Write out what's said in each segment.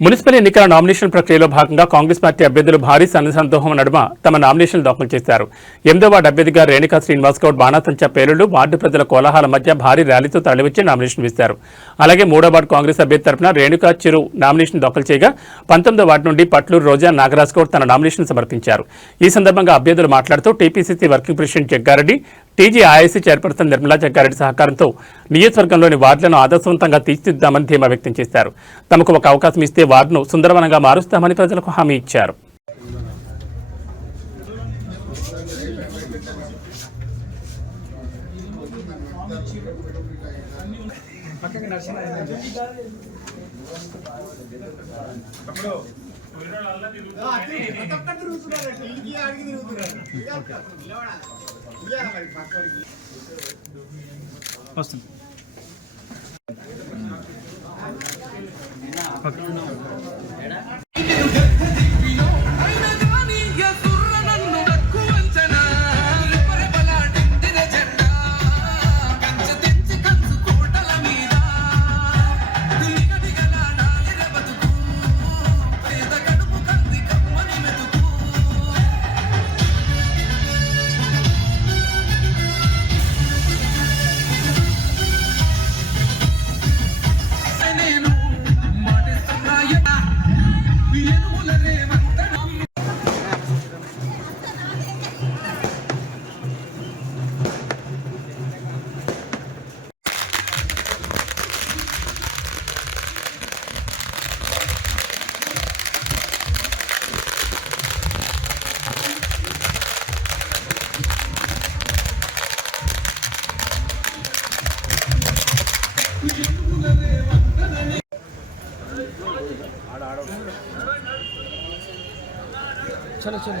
Municipal ఎన్నికల nomination ప్రక్రియలో భాగంగా కాంగ్రెస్ పార్టీ అభ్యర్థులు భారీ సన్నిసందోహం నడుమ తమ నామినేషన్లు దాఖలు చేశారు. ఎనిమిదో వార్డు అభ్యర్థిగా రేణుకా శ్రీనివాస్ గౌడ్ బాణాసంచ పేలుళ్ళు వార్డు ప్రజల కోలాహల మధ్య భారీ ర్యాలీతో తరలివచ్చి నామినేషన్ వేశారు. అలాగే మూడో వార్డు కాంగ్రెస్ అభ్యర్థి తరపున రేణుకా చిరు నామినేషన్ దాఖలు చేయగా పంతొమ్మిదో వార్డు నుండి పట్లూరు రోజా నాగరాజ్ గౌడ్ తన నామినేషన్ సమర్పించారు. ఈ సందర్భంగా అభ్యర్థులు మాట్లాడుతూ TPCC working president Jaggareddy TG IIC chairperson Nirmala Jaggareddy సహకారంతో నియోజకవర్గంలోని వార్డులను ఆదర్శవంతంగా తీర్చిదిద్దామని ధీమా వ్యక్తం చేశారు. తమకు ఒక అవకాశం ఇస్తే వార్డును సుందరవనంగా మారుస్తామని ప్రజలకు హామీ ఇచ్చారు. వస్తుంది. ఓకే. चलो चलो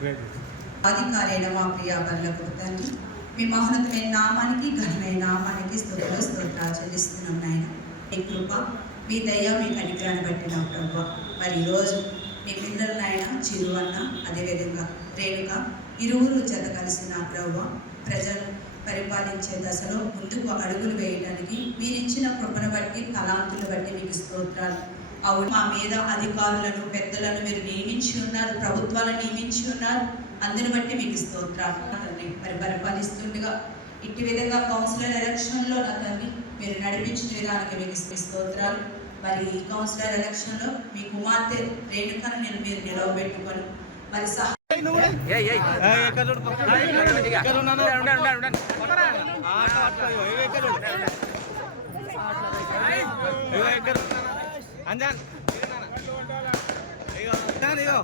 అధికారైన మా ప్రియ బల్లకు తండ్రి మీ మహోన్నతమైన నామానికి ఘనమైన నామానికి స్తోత్ర స్తోత్రాలు చెల్లిస్తున్నాం నాయన. మీ కృప మీ దయ మీ కనికరాన్ని బట్టి నా ప్రభు. మరి ఈరోజు మీ పిల్లలు నాయన చిరువన్న అదేవిధంగా రేణుక ఇరువురు చేత కలిసి నా ప్రభు ప్రజలు పరిపాలించే దశలో ముందుకు అడుగులు వేయడానికి మీరు ఇచ్చిన కృపను బట్టి తలాంతులు బట్టి మీకు స్తోత్రాలు అవును మా మీద అధికారులను పెద్దలను మీరు నియమించి ఉన్నారు ప్రభుత్వాలను నియమించి ఉన్నారు. అందుని బట్టి మీకు స్తోత్రాలు. తండ్రి మరి పరిపాలిస్తుండగా ఇట్టి విధంగా కౌన్సిలర్ ఎలక్షన్లో నా తండ్రి మీరు నడిపించిన విధానానికి మీకు స్తు- స్తోత్రాలు. మరి ఈ కౌన్సిలర్ ఎలక్షన్లో మీ కుమార్తె రేణుకను నేను మీరు నిలవబెట్టుకొని మరి సహా అంజాన్ ఇగో